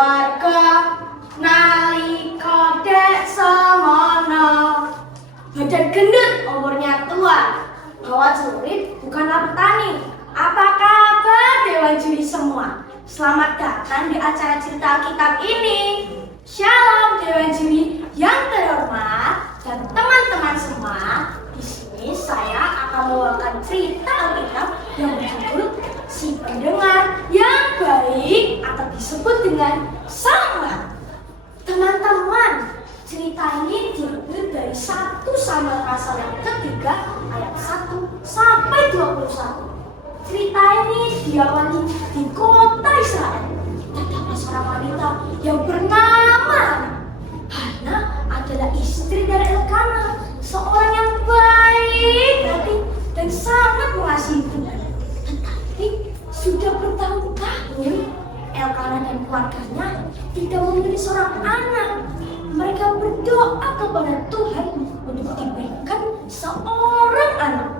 Swarga nalika dek semono, badan gendut umurnya tua, bawa celurit bukanlah petani. Apa kabar Dewan Juri semua? Selamat datang di acara cerita Alkitab ini. Shalom Dewan Juri yang terhormat dan teman-teman semua. Di sini saya akan membawakan cerita Alkitab yang berjudul Si Pendengar yang Baik atau disebut dengan Samuel. Teman-teman, cerita ini diambil dari 1 Samuel pasal yang ketiga ayat 1 sampai 21. Cerita ini diawali di kota Israel. Terdapat seorang wanita yang bernama Hana adalah istri dari Elkana, seorang yang baik hati dan sangat mengasihi Tuhan. Tetapi sudah bertahun-tahun Elkana dan keluarganya tidak memiliki seorang anak. Mereka berdoa kepada Tuhan untuk diberikan seorang anak.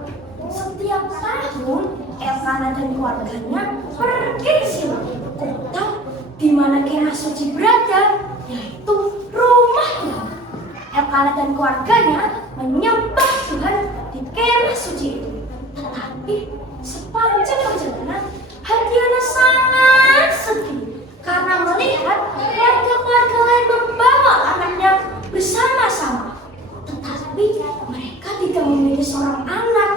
Setiap tahun Elkana dan keluarganya pergi ke Silo, kota di mana kemah suci berada, yaitu rumah Tuhan. Elkana dan keluarganya menyembah Tuhan di kemah suci itu. Tetapi sepanjang perjalanan hati Hana sangat sedih karena melihat keluarga-keluarga lain membawa anaknya bersama-sama. Tetapi mereka tidak memiliki seorang anak.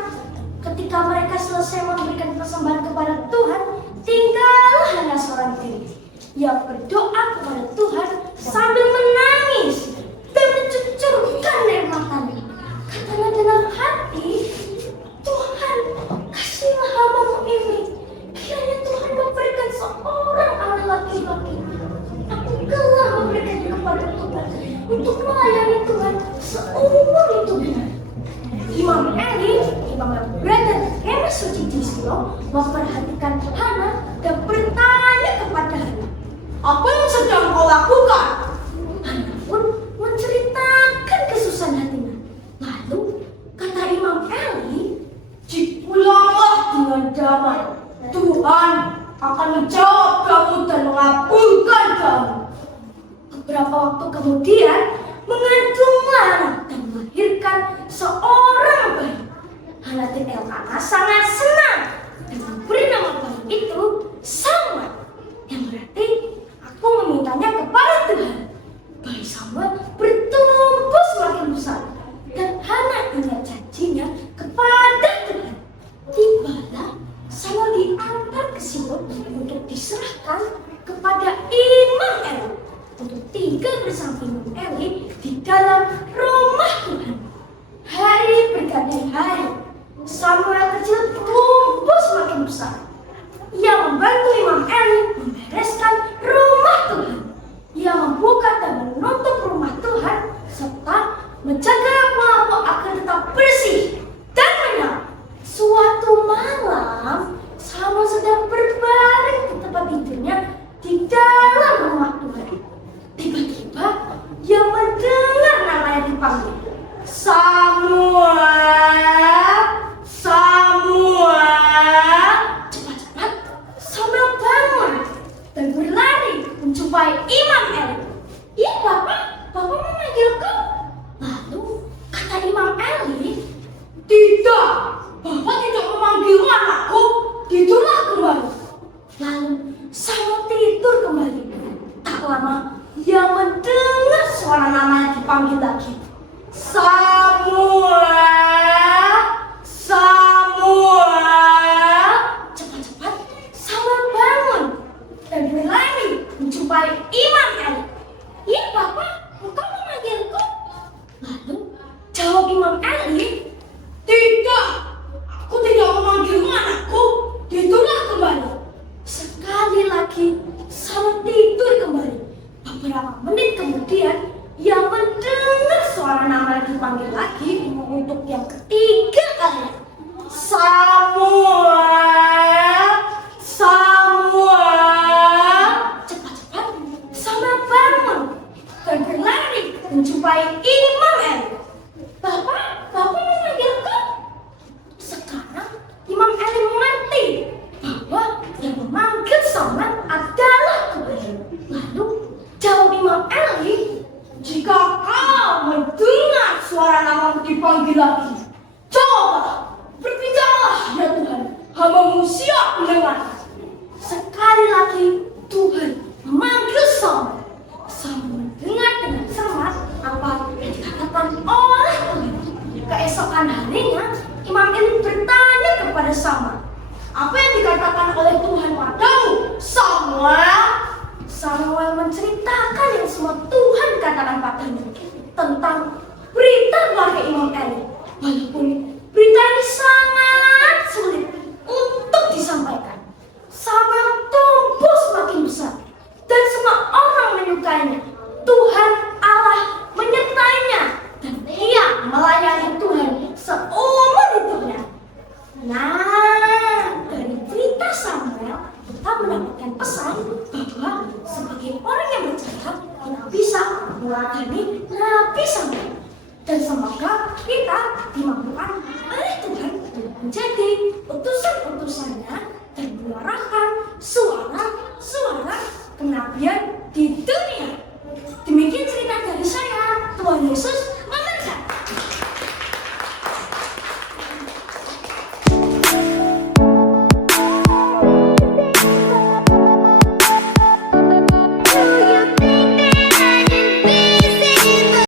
Ketika mereka selesai memberikan persembahan kepada Tuhan, tinggallah Hana seorang diri yang berdoa kepada Tuhan sambil menangis dan mencucurkan air matanya. Katanya dalam hati, Tuhan, kasihlah hamba-Mu ini. Kiranya Tuhan memberikan seorang anak laki-laki. Aku telah memberikannya kepada Tuhan untuk melayani Tuhan seumur hidupnya. Imam Eli, imam yang berada di kemah suci di Silo, memperhatikan Hana dan bertanya kepada Hana, "Apa yang sedang kau lakukan?" Hana pun menceritakan kesusahan hatinya. Lalu kata Imam Eli, "Pulanglah dengan damai. Tuhan akan menjawab kamu dan mengabulkan kamu." Beberapa waktu kemudian mengandunglah anak dan melahirkan seorang bayi. Hana dan Elkana sangat senang dan memberi nama bayi itu Samuel, yang berarti aku memintanya kepada Tuhan. Bayi Samuel bertumbuh semakin besar dan Hana ingat janjinya kepada Tuhan. Tibalah Samuel diantar ke Silo untuk diserahkan kepada Imam Eli untuk tinggal bersama Imam Eli di dalam rumah Tuhan. Hari berganti hari, Samuel kecil tumbuh semakin besar. Ia membantu Imam Eli membereskan rumah Tuhan. Ia membuka dan menutup rumah Tuhan serta menjaga lampu agar tetap bersih dan menyala. Suatu malam, Samuel sedang berbaring di tempat tidurnya di dalam rumah Tuhan. Tiba-tiba ia mendengar namanya dipanggil, "Samuel, Samuel." Cepat-cepat Samuel bangun dan berlari menjumpai Imam Eli. "Iya Bapak, Bapak memanggilku." Lalu kata Imam Eli, "Tidak, Bapak tidak memanggilmu anakku, tidurlah kembali." Lalu Samuel tidur kembali. Tak lama ia mendengar suara namanya dipanggil lagi, "Samuel, Samuel." Cepat-cepat Samuel bangun dan berlari menjumpai Imam Eli. "Iya Bapak, engkau memanggilku?" Lalu jawab Imam Eli, "Tidak, aku tidak memanggilmu anakku, tidurlah kembali." Sekali lagi Samuel tidur kembali. Beberapa menit kemudian ia mendengar suara nama dipanggil lagi untuk yang ketiga kali, "Samuel, Samuel." Cepat-cepat Samuel bangun dan berlari menjumpai Imam Eli. "Bapak, Bapak memanggilku?" Sekarang Imam Eli mengerti bahwa yang memanggil Samuel adalah Tuhan. Lalu Samuel menceritakan yang semua Tuhan katakan padanya tentang berita keluarga Imam Eli. Walaupun berita ini sangat sulit untuk disampaikan, Samuel tumbuh semakin besar dan semua orang menyukainya. Tuhan Allah menyertainya dan ia melayani Tuhan seumur hidupnya. Nah, dari berita Samuel kita mendapatkan pesan bahwa sebagai orang yang percaya kita bisa melayani Nabi Samuel. Dan semoga kita dimampukan oleh Tuhan menjadi utusan-utusannya dan menyuarakan suara-suara kenabian di dunia. Demikian cerita dari saya. Tuhan Yesus